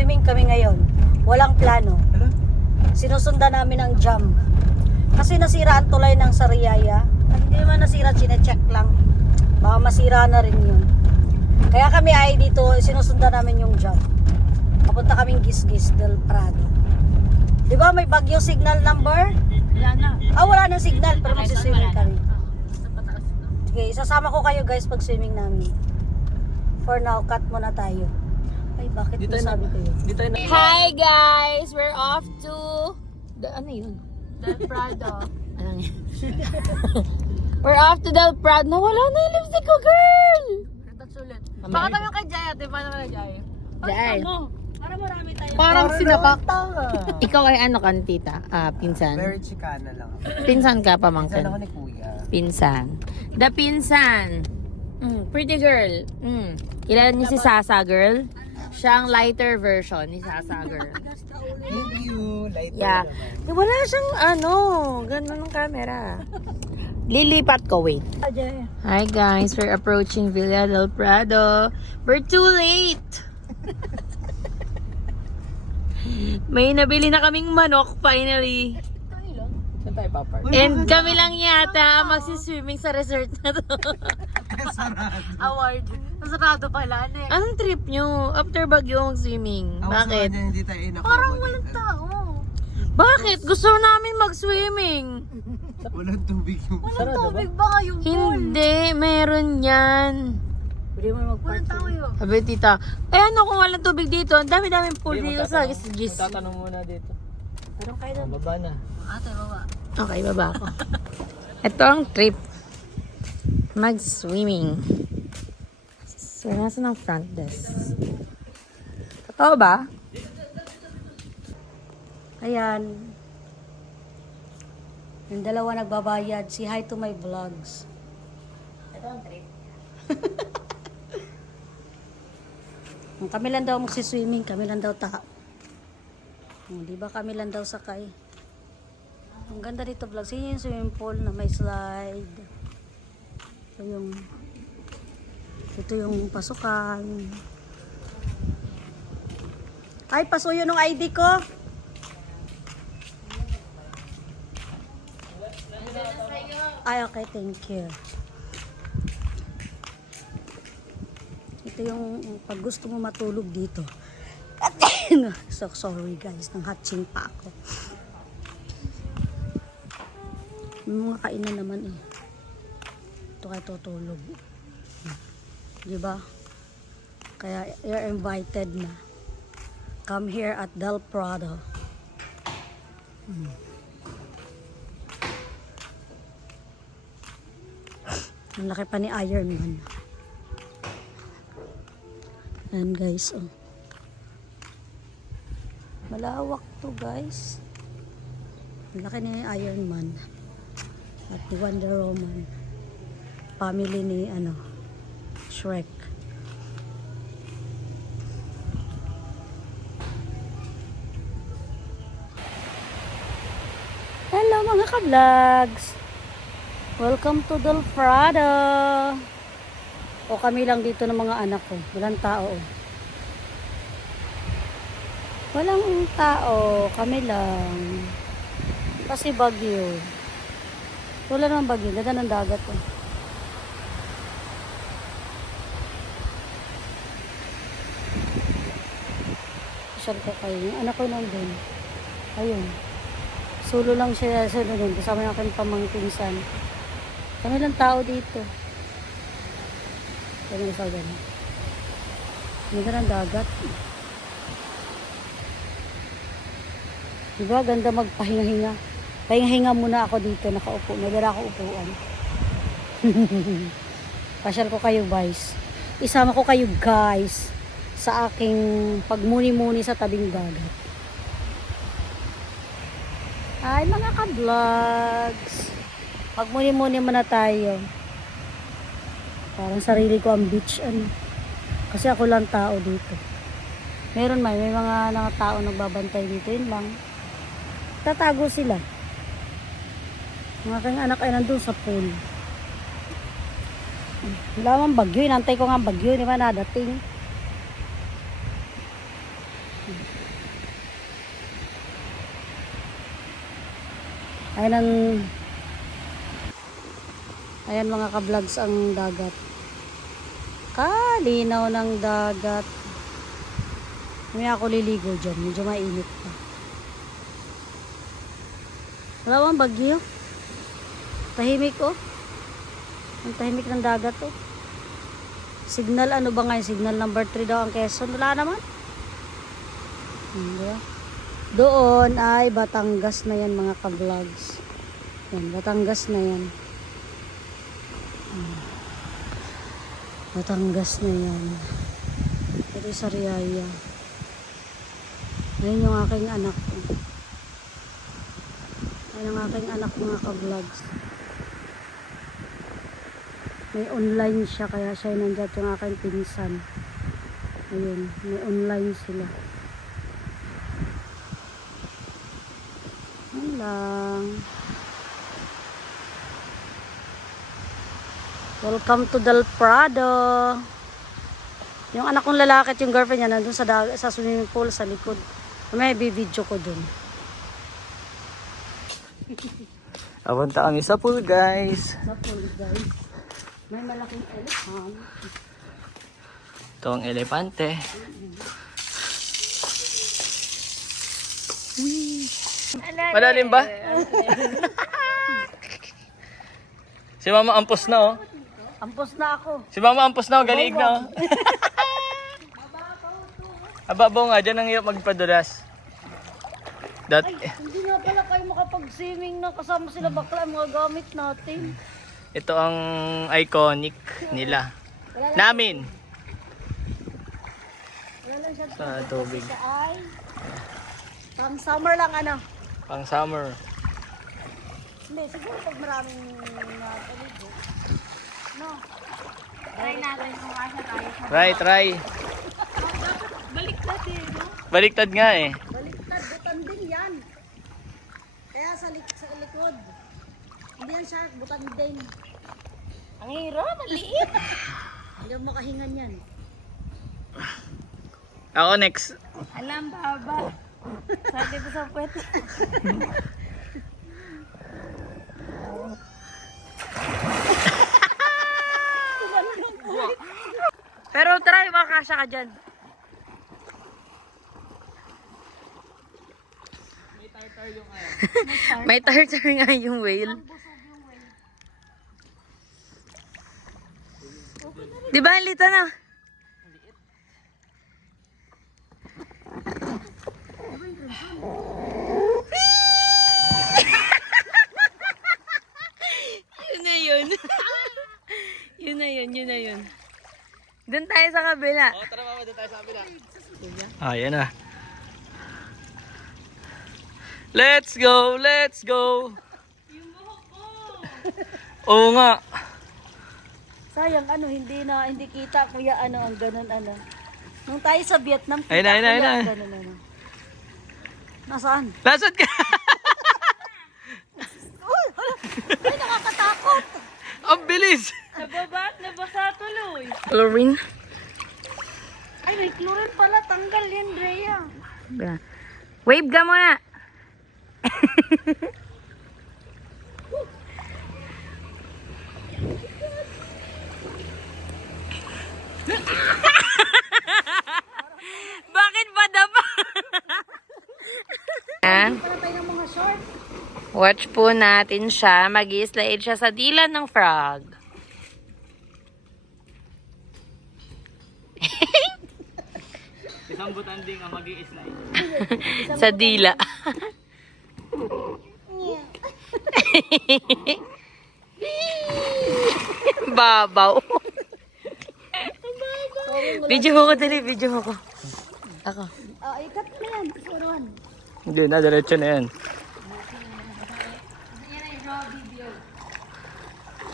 Mag-swimming kami ngayon. Walang plano. Sinusundan namin ang jam. Kasi nasira ang tulay ng Sariaya. Ay, hindi naman nasira, chinecheck lang. Baka masira na rin yun. Kaya kami ay dito, sinusundan namin yung jam. Papunta kaming Gisgis del Prado. Di ba may bagyo signal number? Wala na. Wala nang signal pero magsiswimming kami. Okay, isasama ko kayo guys pag swimming namin. For now, cut muna tayo. Ay, bakit Dito sabi kayo? Dito na. Hi guys! We're off to... ano yun? Del Prado. Ano yun? We're off to Del Prado. Nawala na yung lipstick ko, girl! That's ulit. Baka tayo kay Jaya. Di ba naman kay Jaya? Jai. Para marami tayo. Parang sinapak. Tanga. Ikaw ay ano kan, tita? Pinsan? Very chicana lang. Pinsan ka, Pinsan ako pamangkin? ni Kuya. Pinsan. The pinsan. Pretty girl. Kilala niyo si Sasa, girl? Siya ang lighter version ni Sasa, girl. Thank you. Light Yeah. naman. Wala siyang ganun ng camera. Lilipat ko, wait. Hi guys, we're approaching Villa del Prado. We're too late. May nabili na kaming manok finally. Saan tayo papart? And kami lang yata magsiswimming sa resort na to. Award. Masarado pala. Ano eh. Anong trip nyo? After Baguio mag-swimming? Bakit? Hindi tayo Parang walang tao. Bakit? Gusto namin mag-swimming. Walang tubig yung Walang tubig ba kayong pool? Hindi, meron yan. Pwede mo Walang mag-party. tao yun. Sabi tita, ano kung walang tubig dito? Ang dami-daming pool dito sa Gisgis. Tatanong muna dito. Pero kayo doon. Baba na. Ate, baba. Okay, baba ako. Ito ang trip. Mag-swimming. So, nasa ng front desk? Totoo ba? Ayan. Yung dalawa nagbabayad. Say hi to my vlogs. Ito ang trip. Kami lang daw magsiswimming. Kami lang daw di ba kami lang daw sakay? Ang ganda dito vlogs. Yun yung swimming pool na may slide. Ito yung pasukan. Ay, pasuyo ng ID ko. Ay, okay, thank you. Ito yung pag gusto mo matulog dito. So, sorry guys, nang hatching pa ako. May mga kainan naman eh. Ito kayo tutulog. Diba? Kaya you're invited na. Come here at Del Prado. Ang laki pa ni Iron Man. Ayan guys, oh. Malawak to guys. Ang laki ni Iron Man. At ni Wonder Woman. Family ni Shrek. Hello mga ka-vlogs. Welcome to Del Prado. O kami lang dito ng mga anak ko. Walang tao. Walang tao. Kami lang. Kasi bagyo. Wala naman bagyo. Ganda ng dagat eh. Masyal ko kayo. Yung anak ko nandun. Ayun. Solo lang siya sa doon. Kasama yung aking pamangkinsan. Kami lang tao dito. Kami sa gano'n. Ganda ng dagat. Diba? Ganda magpahinga-hinga. Pahinga-hinga muna ako dito. Nakaupo. Nagara ako upuan. Pasyal ko kayo guys. Isama ko kayo guys sa aking pagmuni-muni sa tabing dagat. Ay mga ka-vlogs. Magmuni-muni muna tayo. Parang sarili ko ang beach kasi ako lang tao dito. May mga tao nagbabantay dito. Yun lang. Tatago sila. Ang aking anak ay nandun sa pool. Wala mang bagyo. Inantay ko nga bagyo. Di ba nadating? Ayan mga ka-vlogs ang dagat. Kalinaw ng dagat. May ako liligo dyan. Medyo mainit pa. Wala bang bagyo? Tahimik oh. Ang tahimik ng dagat oh. Signal ano ba ngayon? Signal number 3 daw ang Quezon. Wala naman. Diba? Doon ay Batangas na yan mga ka-vlogs. Yan, Batangas na yan. Batangas na yan. Ito sa Riyaya. Ayun yung aking anak. Ayun ang aking anak mga ka-vlogs. May online siya kaya siya nandiyan yung aking pinsan. Ayun, may online sila. Ayun lang. Welcome to Del Prado. Yung anak kong lalaki at yung girlfriend niya nandun sa swimming pool sa likod. May video ko dun. Apunta kami sa pool, guys. Sa pool guys. May malaking elephant. Ito ang elepante. Malalim ba? Si Mama ampos na oh. Ampos na ako. Si Mama ampos na oh, galig na oh. Ababaw nga, dyan ang hirap magpadulas. Ay, hindi na pala kayo makapag-swimming na kasama sila bakla ang mga gamit natin. Ito ang iconic nila. Namin. Wala lang siya Sa tubig. sa ay. Pang summer lang ano. Pang summer. Hindi, siguro pag maraming nakaligo. No. Try natin kung asa tayo. Try. Baliktad eh, no? Baliktad nga eh. Baliktad, butan din yan. Kaya sa likod. Hindi yan shark, butan din. Ang hirap, maliit. Hindi mo makahingan yan. Ako next. Alam, baba. Sabi ko sa puwet. Pero try, makakasya ka dyan. May tartar nga yung whale. Di ba, ang lita na? Yun na yun. Yun na yun. Doon tayo sa kabila. Oh, tara mama, doon tayo sa kabila. Ah, yan na. Let's go! Yung buhok ko! Oo nga. Sayang hindi kita kuya ang ganun Nung tayo sa Vietnam, kita Ayun na. kuya ang ganun Nasaan? Nasaan ka? Ay, nakakatakot! Ang bilis! Nababa at nabasa tuloy. Chlorine. Ay, may chlorine pala. Tanggal yan, Drea. Wave ka muna. Bakit ba dapa? Para tayo ng mga short. Watch po natin siya. Mag-i-slide siya sa dila ng frog. Isang butanding ang mag-i-slide. Sa dila. Babaw. Video ko dali, video ko. Ako. Ikat na yan. Suruan. Hindi na, diretso na yan.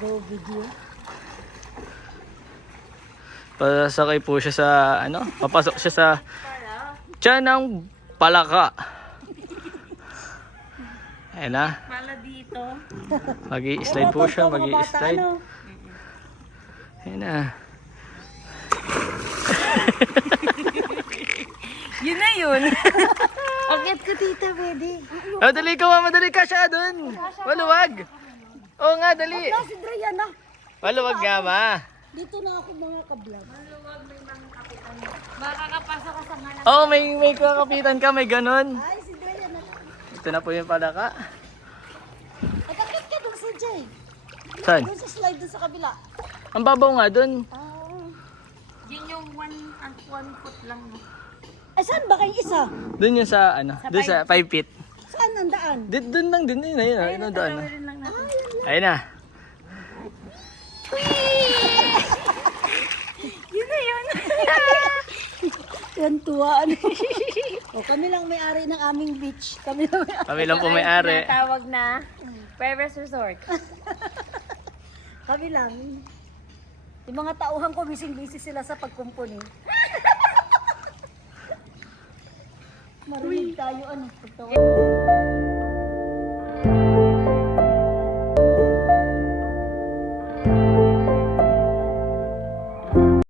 Go video. Pasakay po siya sa, papasok siya sa tiyan ng palaka. Ayan na. Pala dito. Mag-i-slide po siya, mag-i-slide. Ayan na. Yun na yun. Akit ko tita, pwede. Oh, dali ka, madali ka siya dun. Maluwag. Oo nga, dali. Wala si Drea na. Maluwag nga, ma. Dito na ako mga kablog. Makakapasok ka sa ngalan. Oo, may kakapitan ka, may ganun. Ay, si Drea na. Ito na po yung palaka. At akit ka dun si Jay. Saan? Dun sa slide dun sa kabila. Ang babaw nga dun. Yun yung 1 foot lang. No? Ay, saan ba kayo isa? Dun yung sa, dun sa 5 feet. Saan ang daan? Dun lang din, yun, ayun, ang daan. Rin lang natin. Ayun na. Yun na yun. Yan tuwaan. O, kami lang may-ari ng aming beach. Kami lang may-ari. Kami lang po may-ari. Tawag na Private Resort. Kami lang. Yung mga tauhan ko, busy sila sa pagkumpuni. Marinig tayo, ano.